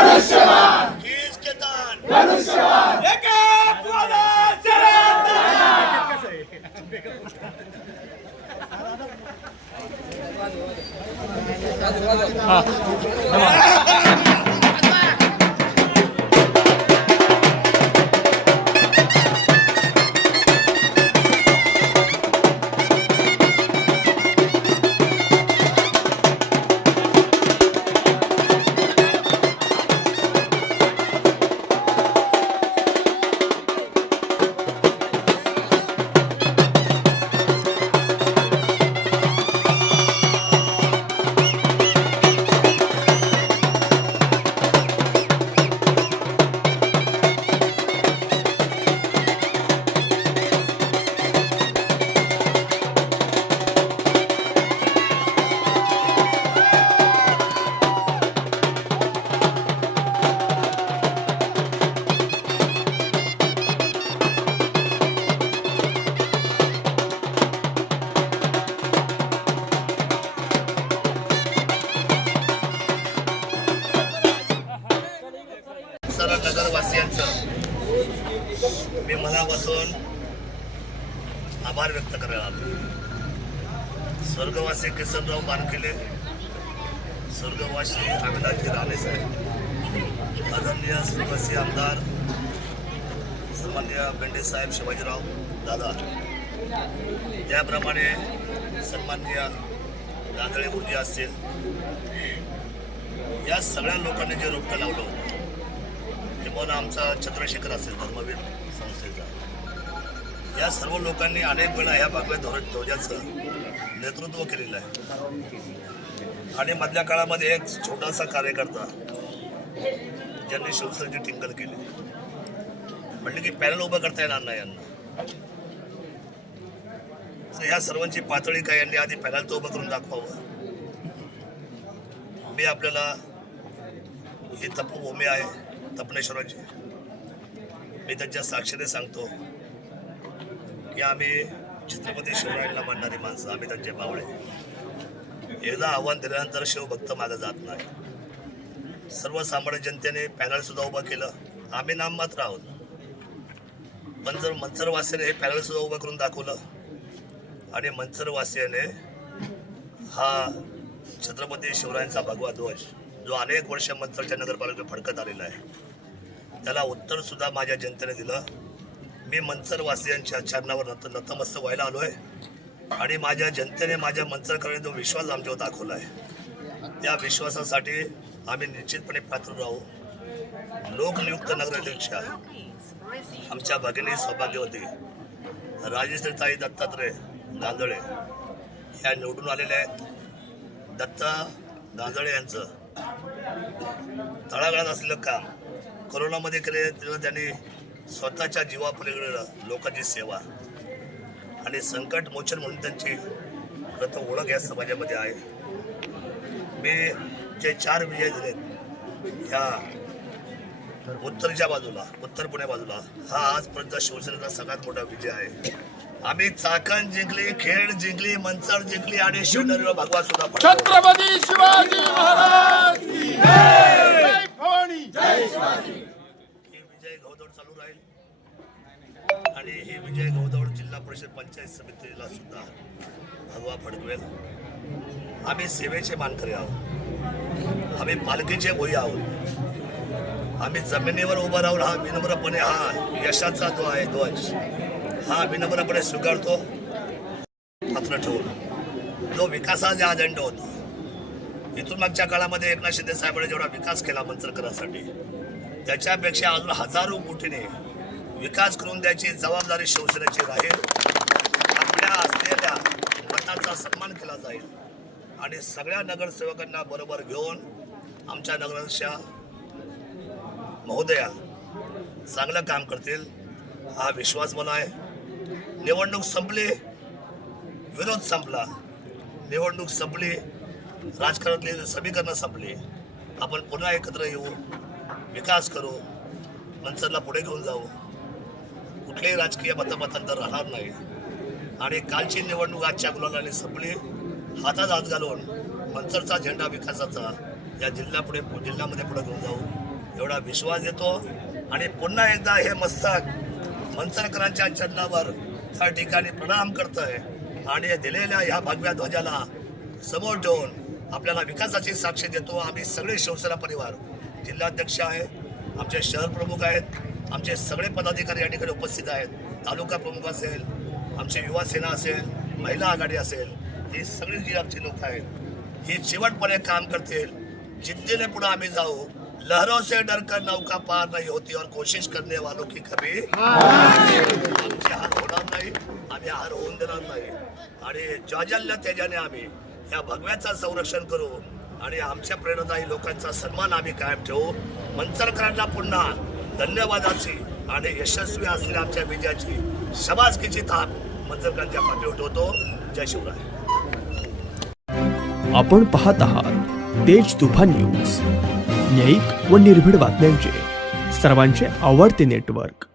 खीस के तान सर्व मनापासून आभार व्यक्त आलो स्वर्गवासी किसनराव बानकिले स्वर्गवासी अविनाशजी राणे साहेब, आदरणीय स्वर्गवासी आमदार सन्मान्य बेंडे साहेब शिवाजीराव दादा, त्याप्रमाणे सन्मान्य गांधळे गुरुजी असतील, या सगळ्या लोकांनी जे रोपटं लावलं किंवा आमचा चंद्रशेखर असेल धर्मवीर संस्थेचा. या सर्व लोकांनी अनेक वेळा या भगव्या ध्वज ध्वजाचं नेतृत्व केलेलं आहे. आणि मधल्या काळामध्ये एक छोटासा कार्यकर्ता ज्यांनी शिवसेनेची टिंगल केली. म्हटलं की पॅनल उभं करता येणार नाही यांना. तर या सर्वांची पातळी काय यांनी आधी पॅनल तर उभं करून दाखवावं. मी आपल्याला ही तपोभूमी आहे. तपनेश्वराची मी त्यांच्या साक्षीने सांगतो की आम्ही छत्रपती शिवरायांना मानणारी माणसं आम्ही त्यांचे बावळे. एकदा आव्हान दिल्यानंतर शिवभक्त मागे जात नाही. सर्वसामान्य जनतेने पॅनलसुद्धा उभं केलं. आम्ही नाम मात्र आहोत. पण जर मंचरवासियाने हे पॅनलसुद्धा उभं करून दाखवलं आणि मंचरवासियाने हा छत्रपती शिवरायांचा भगवा ध्वज जो अनेक वर्ष मंचरच्या नगरपालिकेत फडकत आलेला आहे त्याला उत्तरसुद्धा माझ्या जनतेने दिलं. मी मंचरवासियांच्या चरणावर नत नतमस्तक व्हायला आलो आहे आणि माझ्या जनतेने माझ्या मंचरकडे जो विश्वास आमच्यावर दाखवला आहे त्या विश्वासासाठी आम्ही निश्चितपणे पात्र राहू लोकनियुक्त नगराध्यक्ष आमच्या भगिनी सौभाग्यवती राजश्रीताई दत्तात्रय गांजळे ह्या निवडून आलेल्या आहेत. दत्ता गांजळे यांचं तळागाळात असलेलं काम कोरोनामध्ये केले त्याने त्यांनी स्वतःच्या जीवापलीकडे लोकांची सेवा आणि संकट मोचन म्हणून त्यांची प्रथम ओळख या समाजामध्ये आहे. मी जे चार विजय झाले ह्या उत्तरच्या बाजूला उत्तर पुणे बाजूला हा आजपर्यंत शिवसेनेचा सगळ्यात मोठा विजय आहे. आम्ही चाकण जिंकली खेड जिंकली मंचर जिंकली आणि शिवनेरीवर भगवा सुद्धा छत्रपती शिवाजी महाराज भवानी ही विजय घोदौड चालू राहील. आणि ही विजय घोदौड जिल्हा परिषद पंचायत समितीला सुद्धा भगवा फडकवेल. आम्ही सेवेचे मानकरी आहोत. आम्ही पालखीचे भोई आहोत. आम्ही जमिनीवर उभं राहून हा विनम्रपणे हा यशाचा जो आहे ध्वज हा विनम्रपणे स्वीकारतो पात्र ठेवून. जो विकासाचा अजेंडा होता इथून मागच्या काळामध्ये एकनाथ शिंदे साहेबांनी जेवढा विकास केला मंचरकरांसाठी त्याच्यापेक्षा अजून हजारो कोटीने विकास करून द्यायची जबाबदारी शिवसेनेची राहील. आपल्या असलेल्या मताचा सन्मान केला जाईल. आणि सगळ्या नगरसेवकांना बरोबर घेऊन आमच्या नगरांच्या महोदया चांगलं काम करतील हा विश्वास मला आहे. निवडणूक संपली विरोध संपला. निवडणूक संपली राजकारणातले समीकरणं संपली आपण पुन्हा एकत्र येऊ विकास करू मनसरला पुढे घेऊन जाऊ. कुठलेही राजकीय मतमतांतर राहणार नाही. आणि कालची निवडणूक आजच्या गुलालाने संपली. हातात हात घालून मनसरचा झेंडा विकासाचा या जिल्ह्यापुढे जिल्ह्यामध्ये पुढे घेऊन जाऊ एवढा विश्वास देतो आणि पुन्हा एकदा हे मस्तक मंचरकरांच्या चरणावर त्या ठिकाणी प्रणाम करतोय. आणि दिलेल्या ह्या भगव्या ध्वजाला समोर ठेवून आपल्याला विकासाची साक्ष देतो. आम्ही सगळे शिवसेना परिवार जिल्हाध्यक्ष आहेत आमचे शहर प्रमुख आहेत आमचे सगळे पदाधिकारी या ठिकाणी उपस्थित आहेत. तालुका प्रमुख असेल आमची युवा सेना असेल महिला आघाडी असेल ही सगळी जी आमची लोक आहेत ही शेवटपर्यंत काम करतील. जिद्दीने पुढे आम्ही जाऊ. लहरों से डरकर नौका पार नहीं होती और कोशिश करने वालों की कभी आमचे हार होणार नाही आम्ही हार होऊन देणार नाही. आणि जाजल्य तेजाने आम्ही या भगव्याचं संरक्षण करू आणि आमच्या प्रेरणादायी लोकांचा सन्मान आम्ही कायम ठेवू. मंचरकरांना पुन्हा धन्यवादाची आणि यशस्वी असलेल्या आमच्या विजयाची शबासकीची थाप मंचरकरांच्या पाठी उठवतो जय शिवराय. आपण पाहत आहात तेज तुफान न्यूज. न्यायिक व निर्भीड बातम्यांचे. सर्वांचे आवडते नेटवर्क.